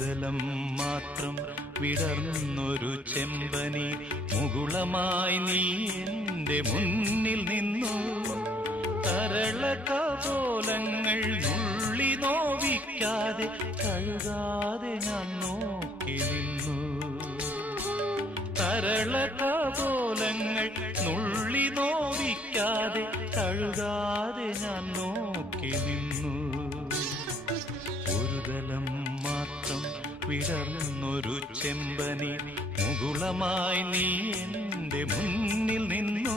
ഒരുതലം മാത്രം വിടർന്നൊരു ചെമ്പനി മുകുളമായി നീ എന്റെ മുന്നിൽ നിന്നു. തരള കപോലങ്ങൾ നുള്ളി നോവിക്കാതെ കഴുകാതെ ഞാൻ നോക്കി നിന്നു. തരള കപോലങ്ങൾ നുള്ളി നോവിക്കാതെ കഴുകാതെ ഞാൻ നോക്കി നിന്നു. ഒരുതലം മാത്രം വിടർന്നൊരു ചെമ്പനി മുകുളമായി നീ എന്റെ മുന്നിൽ നിന്നു.